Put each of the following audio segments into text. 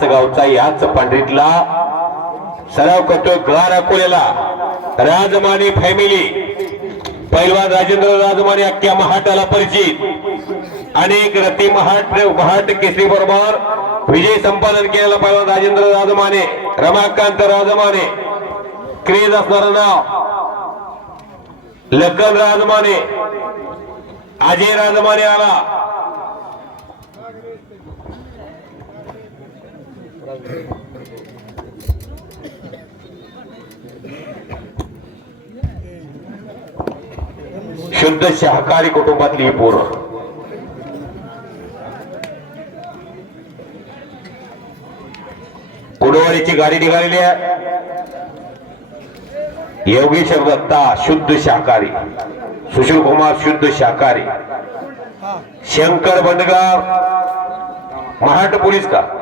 गावचा याच पांढरीतला सराव करतोय गार अकोल्याला राजमाने फॅमिली पैलवान राजेंद्र राजमाने अख्ख्या महाटाला परिचित. अनेक रती महाट महाट केसरी बरोबर विजय संपादन केलेला पैलवान राजेंद्र राजमाने रमाकांत राजमाने क्रेज असणारं नाव. लखन राजमाने अजय राजमाने आला. शुद्ध शाकाहारी कुटुंबातली पोरं. कुडवाडीची गाडी निघालेली आहे. योगेश्वर दत्ता शुद्ध शाकाहारी. सुशील कुमार शुद्ध शाकाहारी. शंकर बंडगार महाट पोलीस का?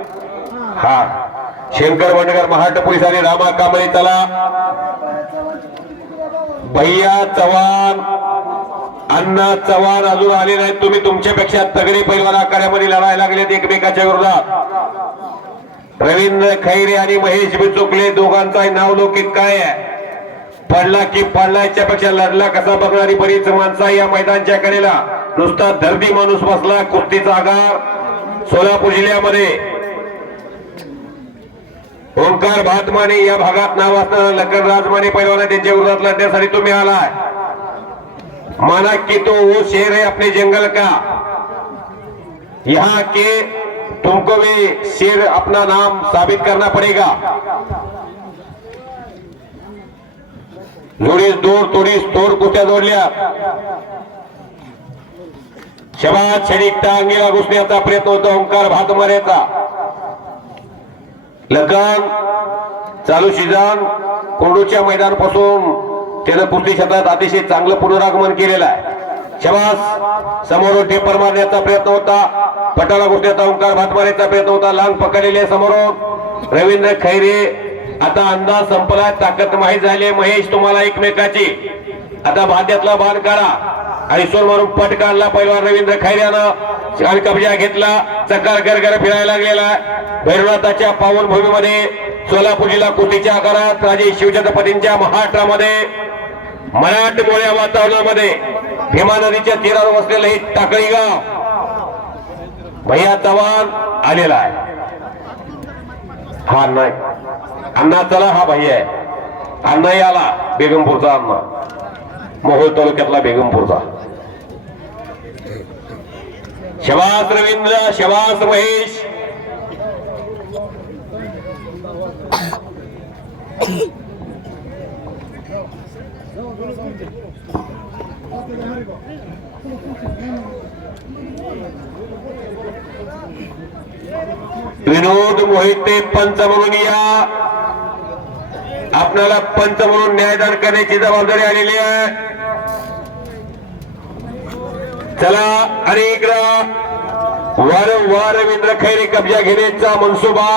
हा. शंकर बंडगार महाट पोलीस आणि रामा कांबळे त्याला भैया चव्हाण अण्णा चव्हाण अजून आले नाहीत. तुम्ही तुमच्यापेक्षा तगडे पैलवान आखाड्यामध्ये लढायला लागलेत एकमेकाच्या विरोधात. रवींद्र खैरे आणि महेश बिचुकले दोघांचा नाव लौकिक काय आहे? पडला की पडला याच्यापेक्षा लढला कसा बघणारी बरीच माणसा या मैदानच्या कडेला. नुसता धर्दी माणूस बसला कुस्तीचा आगार. सोलापूर जिल्ह्यामध्ये ओंकार भातमाने या भागात नाव असणारा लखन राजमाने पैलवान त्यांच्या विरोधात लढण्यासाठी तुम्ही आलाय. माना की तो वो शेर है अपने जंगल का? यहाँ के तुमको भी शेर अपना नाम साबित करना पड़ेगा. जोडीस दोर तोडीस तोर कुठ्या जोडल्या? शबाद क्षणिकता अंगीला घुसण्याचा प्रयत्न होता ओंकार भातमाऱ्याचा लखन चालू शिजन कोंडूच्या मैदानापासून त्यानं कुस्ती क्षेत्रात अतिशय चांगलं पुनरागमन केलेलं आहे. शबास समोरून टेपर मारण्याचा प्रयत्न होता. पटाला घुसण्याचा ओंकार भात मारण्याचा प्रयत्न होता. लांग पकडलेले समोरून. रवींद्र खैरे आता अंदाज संपला ताकद माहीत झाली महेश तुम्हाला एकमेकाची. आता भाद्यातला भान काढा. आणि सोल मारून पट काढला पैलवान रवींद्र खैऱ्यानं. आणि कब्जा घेतला. चकार गरगर फिरायला लागलेला भैरवनाथाच्या पावनभूमीमध्ये सोलापूर जिल्हा कुस्तीच्या आकारात राजे शिवछत्रपतींच्या महाराष्ट्रामध्ये मराठमोळ्या वातावरणामध्ये भीमा नदीच्या तीरावर वसलेलं हे टाकळी गाव भैया चव्हाण आलेला आहे. हा नाही अण्णा चला हा भैया आहे. अण्णाही आला बेगमपूरचा अण्णा. मोहोळ तालुक्यातला बेगमपूरचा. शवास रवींद्र शवास महेश विनोद मोहिते पंच म्हणून या आपल्याला पंच म्हणून न्यायदान करण्याची जबाबदारी आलेली आहे. चला आणि इकडं वारंवार रवींद्र खैरे कब्जा घेण्याचा मनसुबा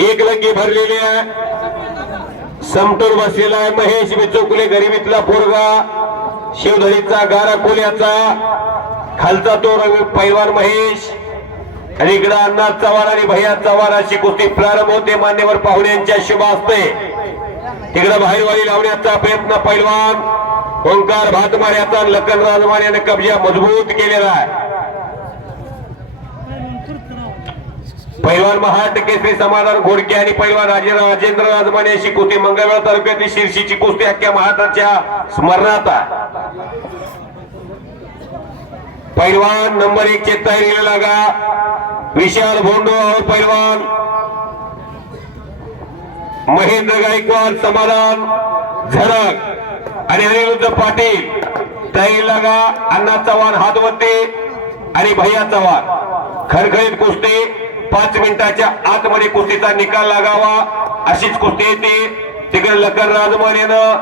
एक लंगी भरलेली आहे. समतोल बसलेला आहे. महेश विचोकुले गरिबीतला पोरगा शिवधरीचा गारा कोल्याचा खालचा तो रवी पैलवान महेश आणि इकडं अण्णा चव्हाण आणि भैया चव्हाण अशी कुस्ती प्रारंभ होते. मान्यवर पाहुण्यांच्या शुभ असते तिकडं बाहेरवाली लावण्याचा प्रयत्न पैलवान. ओंकार भातमाऱ्याचा लखन राजमान याने कब्जा मजबूत केलेला आहे. पैलवान महाट केसरी समाधान घोडके आणि पैलवान राजेंद्र राजेंद्र राजमाने अशी कुस्ती मंगळवेळ तालुक्यातील शिरशीची कुस्ती अख्ख्या महाटाच्या स्मरणात आहे. पैलवान नंबर एक चे तयारीला लागा विशाल भोंडो और पैलवान. महेंद्र गायकवाड समाधान झरक. आणि अनिरुद्ध पाटील ताई लगा अण्णा चव्हाण हातवते आणि भैया चव्हाण. खरखरीत कुस्ती पाच मिनिटाच्या आतमध्ये कुस्तीचा निकाल लागावा. अशीच कुस्ती येते तिकडे लखन राजमान पैलवान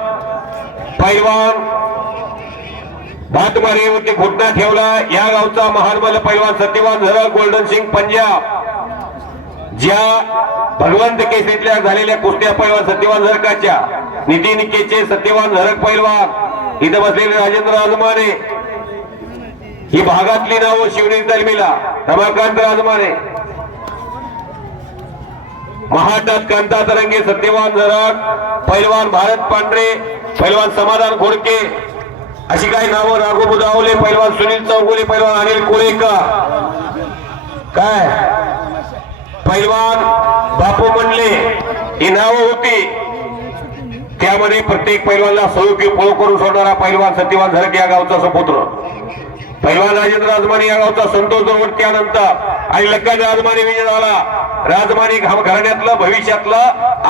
पैलवान भातमारीवरती घुटना ठेवला. या गावचा महानमल पैलवान सत्यवान झरळ गोल्डन सिंग पंजाब. ज्या भगवंत केसरीतल्या झालेल्या कुस्त्या पैलवान सत्यवान झरकाच्या. नितीन केचे सत्यवान झरक पैलवान इथं बसलेले राजेंद्र आजमाने ही भागातली नावं शिवनेरी तालमीला. रमाकांत राजमाने. महाटात कांता तरंगे सत्यवान झरक पैलवान भारत पांढरे पैलवान समाधान घोडके अशी काही नावं राघू बुधावले पैलवान सुनील चौगुले पैलवान अनिल कोळेका काय? पैलवान बापू म्हणले ही नावं होती. त्यामध्ये प्रत्येक पैलवानला सहयोगी पळो करून सोडणारा पैलवान सत्यवान झरक या गावचा सुपुत्र. पैलवान राजेंद्र राजमानी या गावचा संतोष दरवट त्यानंतर. आणि लक्का राजमानी विजय झाला. राजमानी घराण्यातलं भविष्यातलं